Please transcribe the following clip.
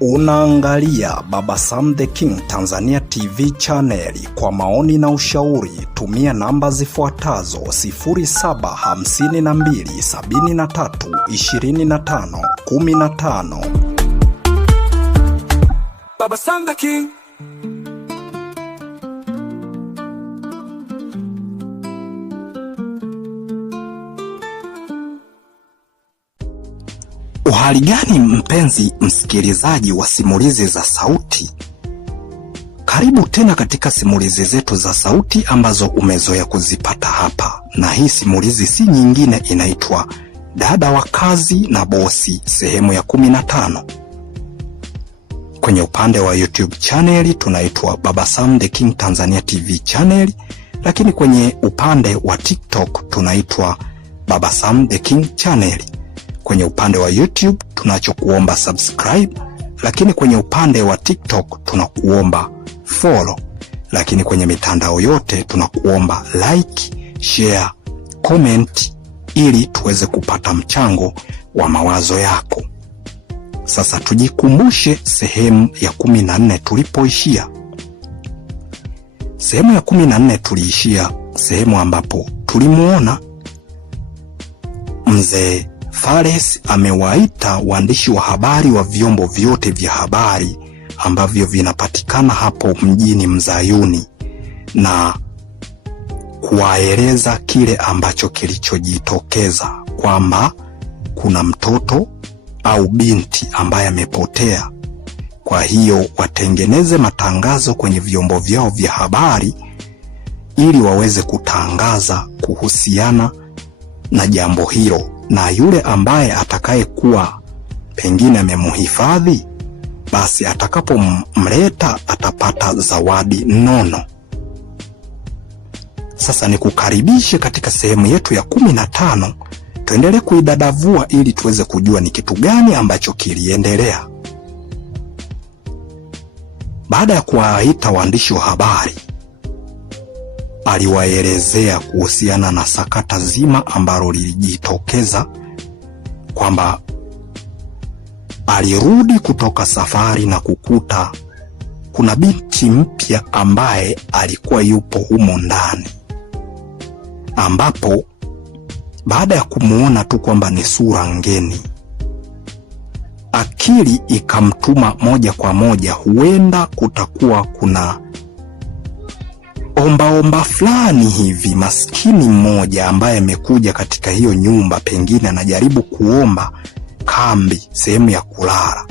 Unaangalia Baba Sam the King Tanzania TV channel. Kwa maoni na ushauri tumia namba zifuatazo 0752732515. Baba Sam the King. Uhali gani mpenzi msikilizaji wa simulizi za sauti? Karibu tena katika simulizi zetu za sauti ambazo umezoea kuzipata hapa. Na hii simulizi si nyingine, inaitwa Dada wa Kazi na Bosi sehemu ya 15. Kwenye upande wa YouTube channel tunaitwa Baba Sam the King Tanzania TV channel, lakini kwenye upande wa TikTok tunaitwa Baba Sam the King channel. Kwenye upande wa YouTube tunachokuomba subscribe, lakini kwenye upande wa TikTok tunakuomba follow, lakini kwenye mitandao yote tunakuomba like, share, comment ili tuweze kupata mchango wa mawazo yako. Sasa tujikumbushe sehemu ya 14 tulipoishia. Sehemu ya 14 tuliishia sehemu ambapo tulimuona mzee Fares amewaita waandishi wa habari wa vyombo vyote vya habari ambavyo vinapatikana hapo mjini Mzayuni na kuwaeleza kile ambacho kilichojitokeza, kwamba kuna mtoto au binti ambaye amepotea. Kwa hiyo watengeneze matangazo kwenye vyombo vyao vya habari ili waweze kutangaza kuhusiana na jambo hilo, na yule ambaye atakaye kuwa pengine amemuhifadhi, basi atakapomleta atapata zawadi nono. Sasa nikukaribishe katika sehemu yetu ya 15, tuendelee kuidadavua ili tuweze kujua ni kitu gani ambacho kiliendelea. Baada ya kuwaita waandishi wa habari, aliwaelezea kuhusiana na sakata zima ambalo lilijitokeza, kwamba alirudi kutoka safari na kukuta kuna binti mpya ambaye alikuwa yupo humo ndani, ambapo baada ya kumuona tu kwamba ni sura ngeni, akili ikamtuma moja kwa moja huenda kutakuwa kuna omba fulani hivi, maskini mmoja ambaye amekuja katika hiyo nyumba, pengine anajaribu kuomba kambi, sehemu ya kulala.